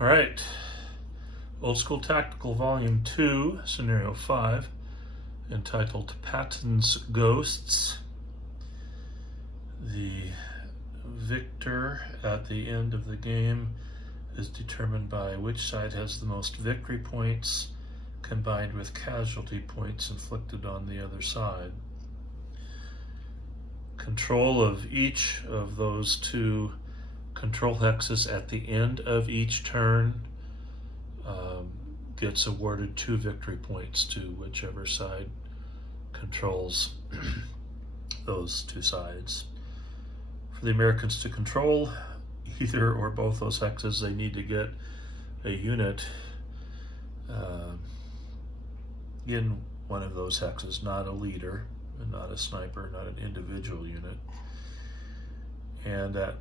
All right, Old School Tactical Volume 2, Scenario 5, entitled Patton's Ghosts. The victor at the end of the game is determined by which side has the most victory points combined with casualty points inflicted on the other side. Control of each of those two control hexes at the end of each turn gets awarded 2 victory points to whichever side controls those two sides. For the Americans to control either or both those hexes, they need to get a unit in one of those hexes, not a leader, and not a sniper, not an individual unit. And that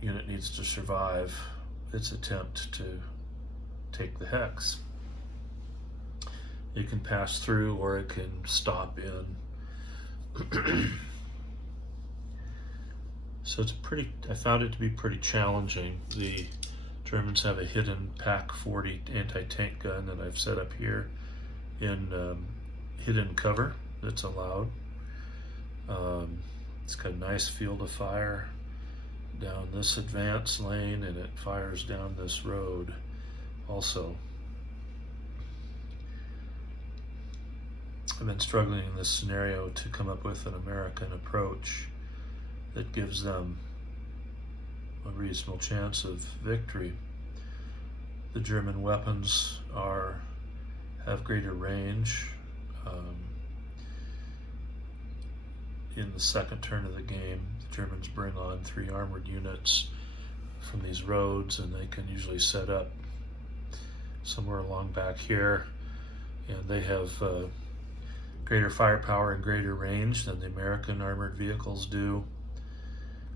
unit needs to survive its attempt to take the hex. It can pass through or it can stop in. So I found it to be pretty challenging. The Germans have a hidden PaK-40 anti-tank gun that I've set up here in hidden cover that's allowed. It's got a nice field of fire down this advance lane, and it fires down this road also. I've been struggling in this scenario to come up with an American approach that gives them a reasonable chance of victory. The German weapons have greater range. In the second turn of the game, the Germans bring on 3 armored units from these roads, and they can usually set up somewhere along back here, and they have greater firepower and greater range than the American armored vehicles do.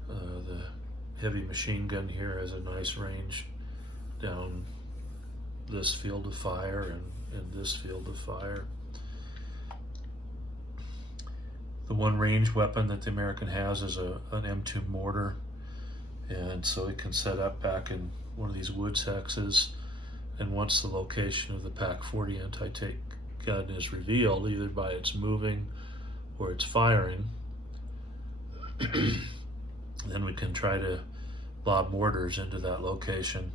The heavy machine gun here has a nice range down this field of fire and this field of fire. The one range weapon that the American has is an M2 mortar, and so it can set up back in one of these woods hexes, and once the location of the PaK-40 anti-tank gun is revealed, either by its moving or its firing, then we can try to lob mortars into that location,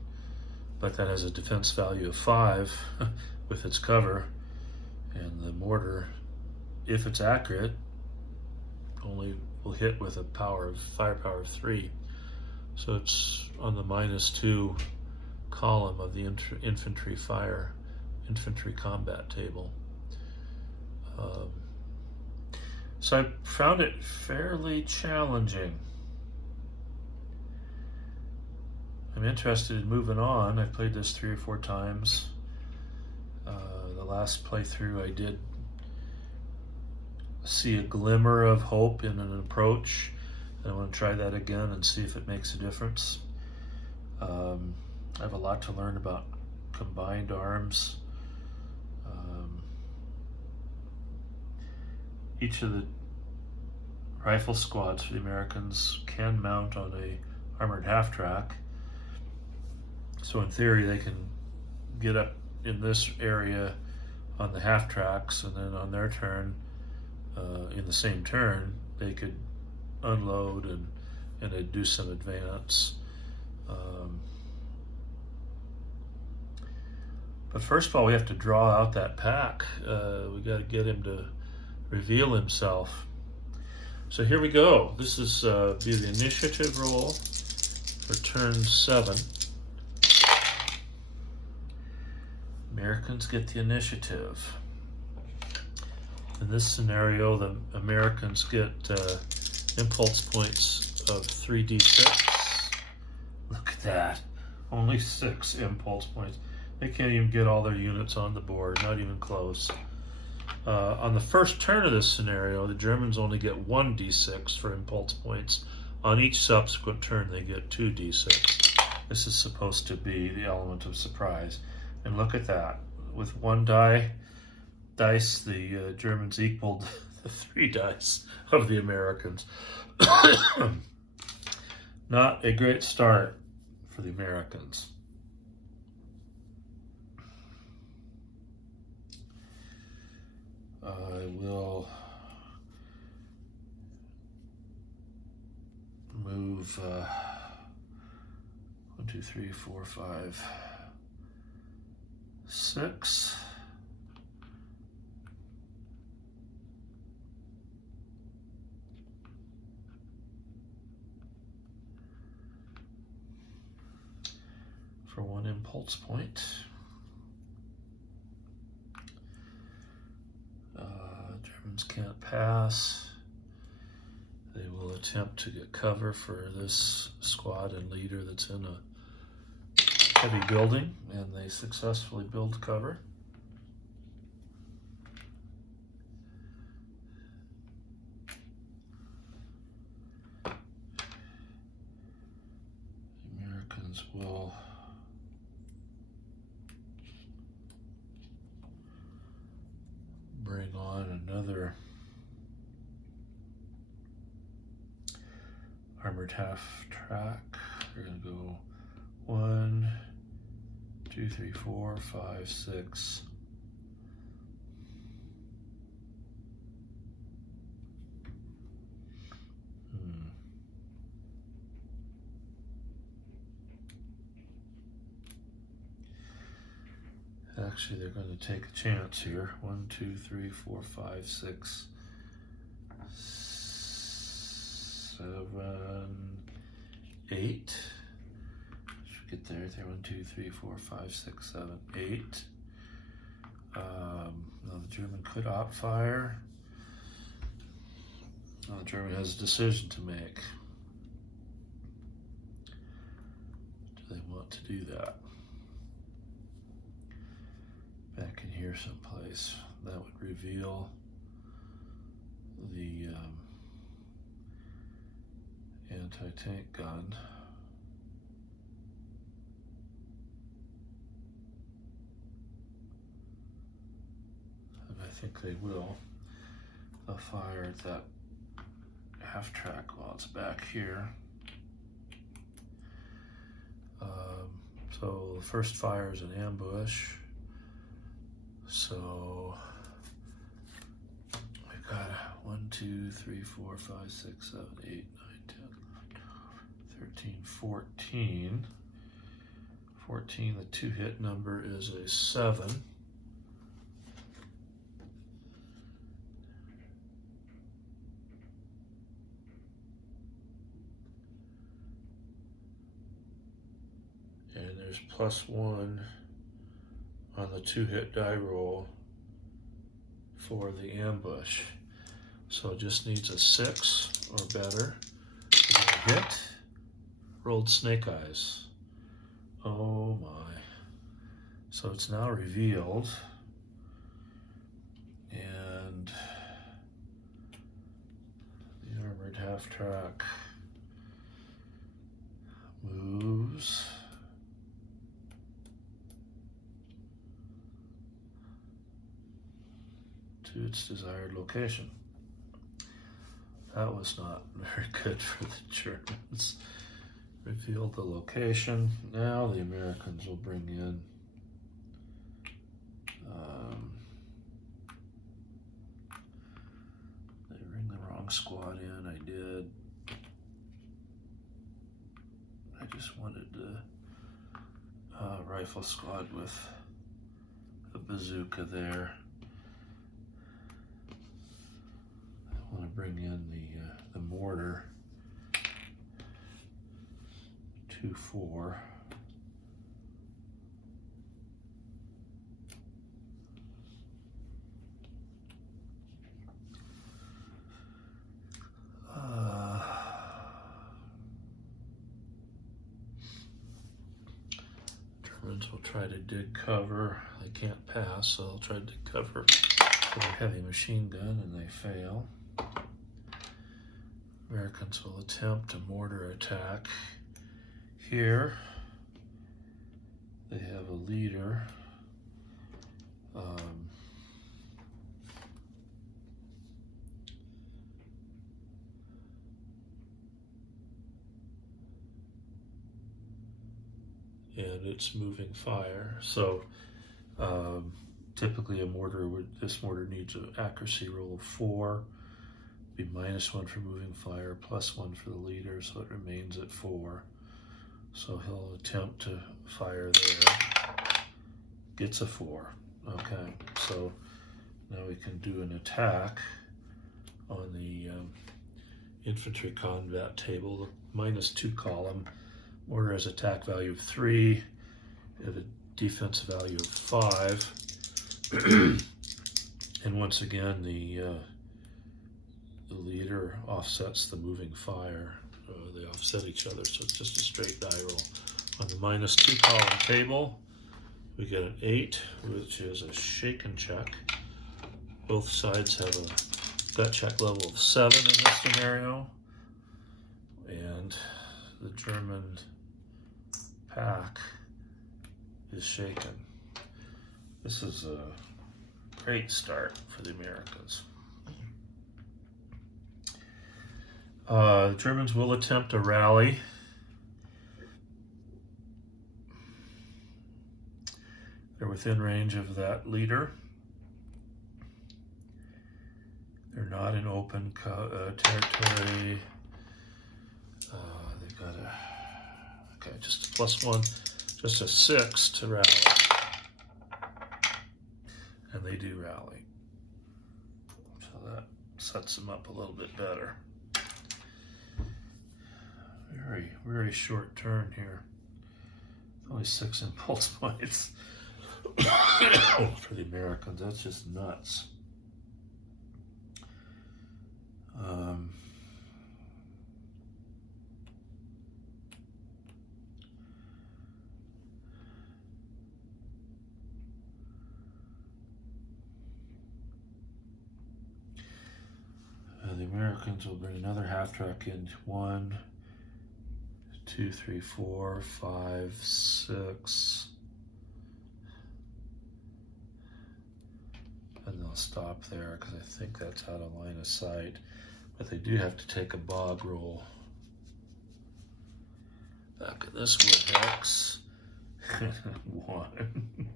but that has a defense value of 5 with its cover, and the mortar, if it's accurate, only will hit with a firepower of 3. So it's on the -2 column of the infantry combat table. So I found it fairly challenging. I'm interested in moving on. I played this 3 or 4 times. The last playthrough I did see a glimmer of hope in an approach, and I want to try that again and see if it makes a difference. I have a lot to learn about combined arms. Each of the rifle squads for the Americans can mount on a armored half-track, so in theory they can get up in this area on the half-tracks, and then on their turn, in the same turn, they could unload and do some advance. But first of all, we have to draw out that PaK. We got to get him to reveal himself. So here we go. This is be the initiative roll for turn 7. Americans get the initiative. In this scenario, the Americans get impulse points of 3d6. Look at that. Only 6 impulse points. They can't even get all their units on the board, not even close. On the first turn of this scenario, the Germans only get 1d6 for impulse points. On each subsequent turn, they get 2d6. This is supposed to be the element of surprise. And look at that. With 1 dice, the Germans equaled the 3 dice of the Americans. Not a great start for the Americans. I will move 1, 2, 3, 4, 5, 6. For 1 impulse point. Germans can't pass. They will attempt to get cover for this squad and leader that's in a heavy building, and they successfully build cover. The Americans will bring on another armored half track. They're going to go 1, 2, 3, 4, 5, 6. Actually, they're going to take a chance here. 1, 2, 3, 4, 5, 6, 7, 8. Should get there. 1, 2, 3, 4, 5, 6, 7, 8. Now the German could op fire. Now the German has a decision to make. Do they want to do that? Back in here someplace. That would reveal the anti-tank gun. And I think they will. They'll fire at that half track while it's back here. So the first fire is an ambush. So we've got 1, 2, 3, 4, 5, 6, 7, 8, 9, 10, 11, 13, 14. 14, the 2-hit number is a 7. And there's +1 on the 2-hit die roll for the ambush. So it just needs a 6 or better to get a hit. Rolled snake eyes. Oh my. So it's now revealed. And the armored half track moves to its desired location. That was not very good for the Germans. Revealed the location. Now the Americans will bring in they bring the wrong squad in. I did. I just wanted the rifle squad with a bazooka there. I want to bring in the mortar. 2, 4. Germans will try to dig cover. They can't pass, so they'll try to dig cover with a heavy machine gun, and they fail. Americans will attempt a mortar attack. Here, they have a leader. And it's moving fire. So typically this mortar needs an accuracy roll of 4. Be -1 for moving fire, +1 for the leader, so it remains at 4. So he'll attempt to fire there. Gets a 4. Okay, so now we can do an attack on the infantry combat table. The -2 column. Mortar has attack value of 3. It has a defense value of 5. And once again, the leader offsets the moving fire. They offset each other, so it's just a straight die roll. On the -2 column table, we get an 8, which is a shaken check. Both sides have a gut check level of 7 in this scenario. And the German pack is shaken. This is a great start for the Americans. The Germans will attempt a rally. They're within range of that leader. They're not in open territory. They've got just a +1, just a 6 to rally. And they do rally. So that sets them up a little bit better. Very, very short turn here. Only 6 impulse points for the Americans. That's just nuts. The Americans will bring another half track in. 1, 2, 3, 4, 5, 6. And they'll stop there because I think that's out of line of sight. But they do have to take a bog roll. Back at this wood hex. 1.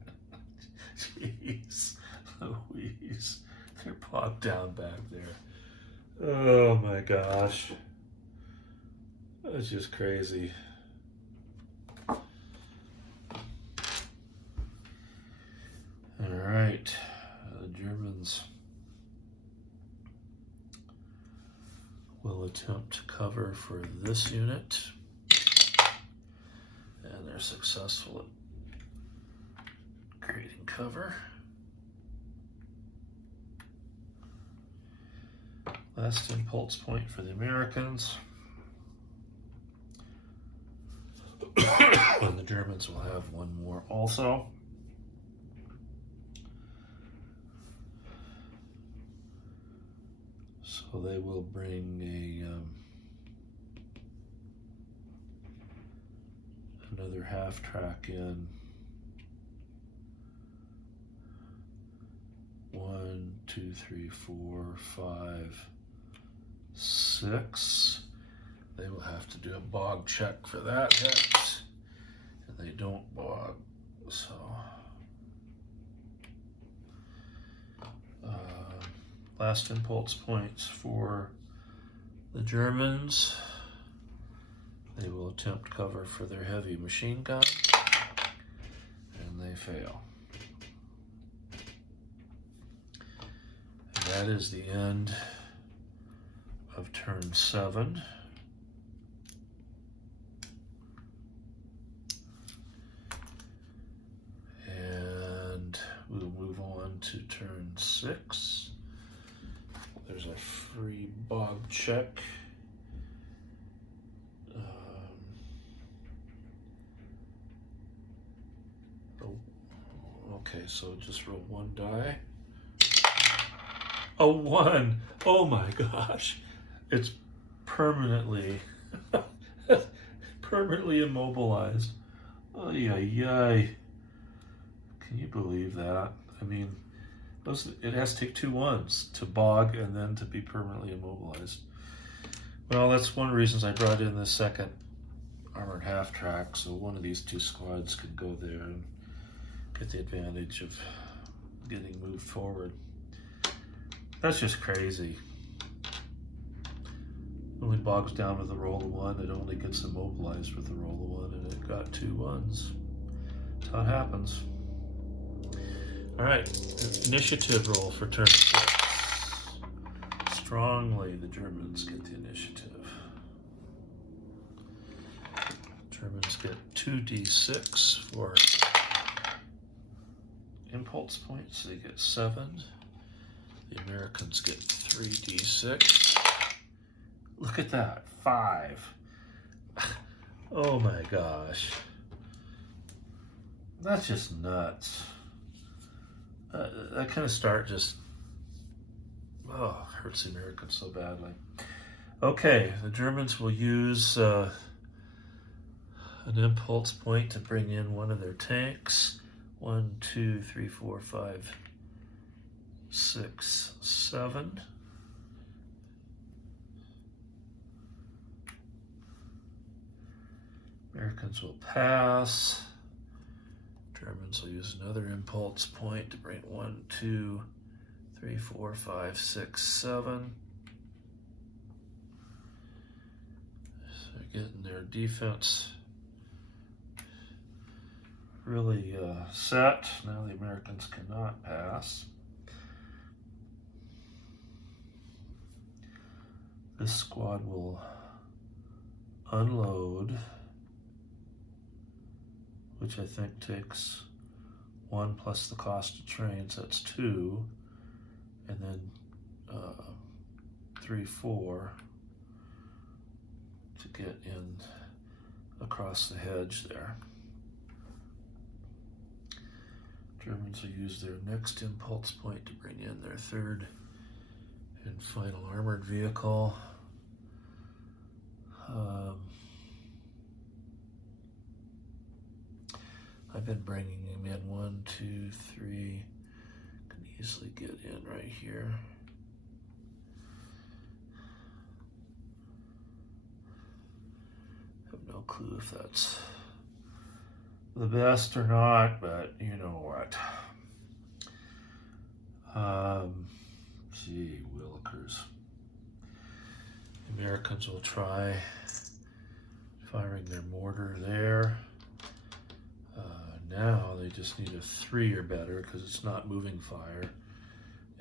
Jeez Louise. They're bogged down back there. Oh my gosh. That's just crazy. All right. The Germans will attempt to cover for this unit, and they're successful at creating cover. Last impulse point for the Americans. And the Germans will have one more also. So they will bring another half track in. 1, 2, 3, 4, 5, 6. They will have to do a bog check for that hex, and they don't bog, so last impulse points for the Germans. They will attempt cover for their heavy machine gun, and they fail. And that is the end of turn 7. And we'll move on to turn 6. There's a free bog check. Okay, so just roll 1 die. A 1. Oh my gosh. It's permanently immobilized. Ay, ay, ay. Can you believe that? I mean, it has to take 2 1s to bog and then to be permanently immobilized. Well, that's one of the reasons I brought in the second armored half track, so one of these 2 squads could go there and get the advantage of getting moved forward. That's just crazy. It only bogs down with the roll of 1. It only gets immobilized with the roll of 1, and it got 2 1s. That's how it happens. All right, initiative roll for turn 6. Strongly, the Germans get the initiative. Germans get 2d6 for impulse points. They get 7. The Americans get 3d6. Look at that, 5. Oh my gosh. That's just nuts. That kind of start just, hurts the Americans so badly. Okay, the Germans will use an impulse point to bring in one of their tanks. 1, 2, 3, 4, 5, 6, 7. Americans will pass. Germans will use another impulse point to bring 1, 2, 3, 4, 5, 6, 7. So they're getting their defense really set. Now the Americans cannot pass. This squad will unload, which I think takes 1 plus the cost of trains, that's 2, and then 3, 4 to get in across the hedge there. Germans will use their next impulse point to bring in their 3rd and final armored vehicle. I've been bringing him in 1, 2, 3. Can easily get in right here. Have no clue if that's the best or not, but you know what. Gee willikers. Americans will try firing their mortar there. Now they just need a 3 or better because it's not moving fire,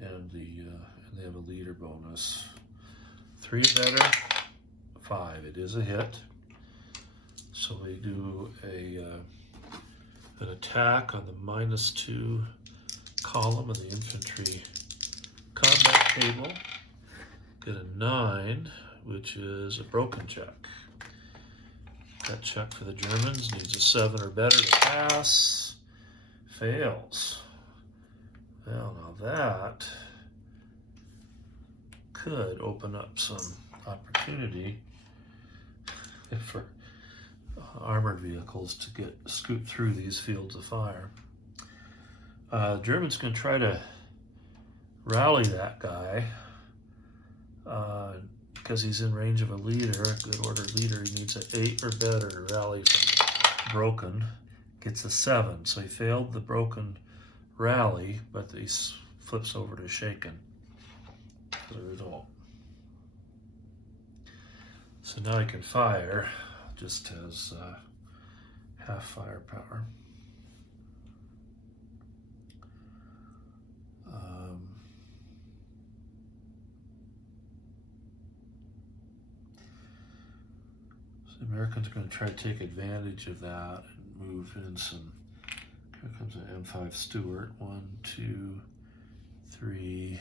and they have a leader bonus. 3 or better, 5. It is a hit. So we do an attack on the -2 column of the infantry combat table. Get a 9, which is a broken check. That check for the Germans needs a 7 or better to pass. Fails. Well, now that could open up some opportunity for armored vehicles to scoot through these fields of fire. Germans can try to rally that guy because he's in range of a leader, a good order leader. He needs an 8 or better to rally from broken. Gets a 7, so he failed the broken rally, but he flips over to shaken as a result. So now he can fire, just has half firepower. So the Americans are going to try to take advantage of that and move in some. Here comes an M5 Stuart. 1, 2, 3,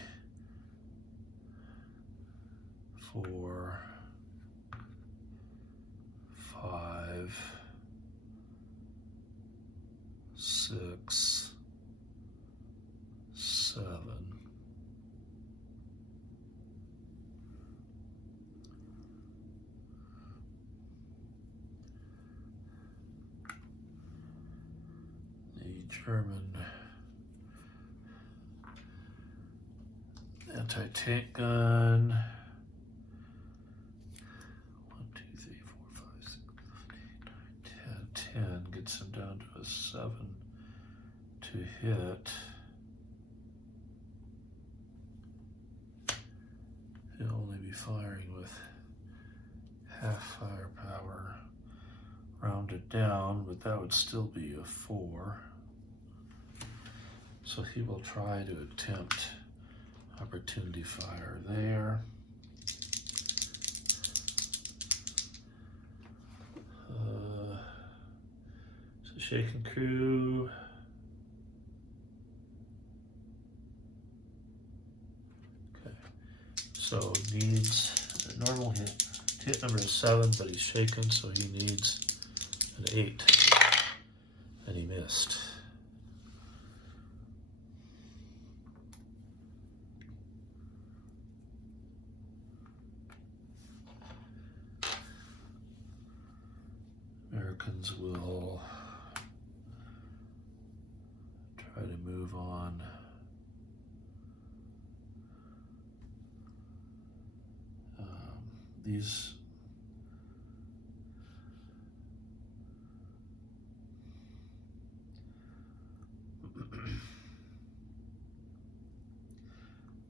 4, 5, 6, 7. The German anti-tank gun. 1, 2, 3, 4, 5, 6, 7, 8, 9, 10. Gets him down to a 7 to hit. firing with half firepower, rounded down, but that would still be a 4. So he will try to attempt opportunity fire there. So shaken crew. Okay. So needs a normal hit number is 7, but he's shaken, so he needs an 8. And he missed. Americans will try to move on. These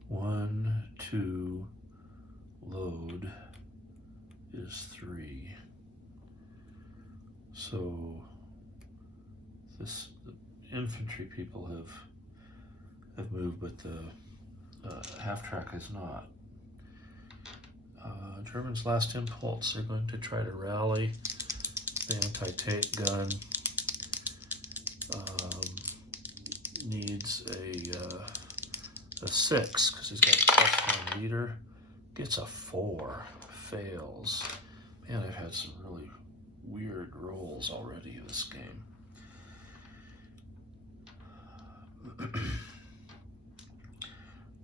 one, 2, load is 3. So the infantry people have moved, but the half track is not. Germans' last impulse, they're going to try to rally the anti-tank gun. Needs a 6 because he's got a +1 leader. Gets a 4, fails. Man, I've had some really weird rolls already in this game.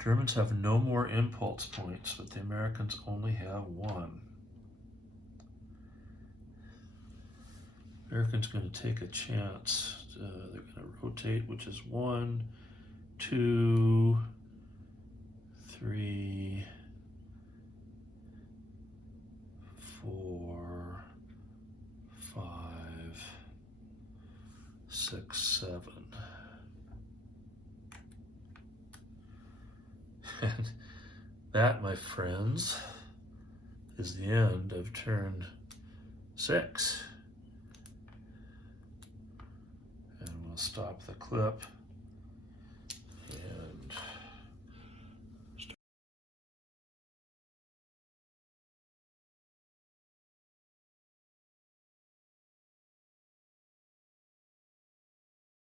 Germans have no more impulse points, but the Americans only have 1. Americans going to take a chance. They're going to rotate, which is 1, 2, 3, 4, 5, 6, 7. And that, my friends, is the end of turn 6. And we'll stop the clip.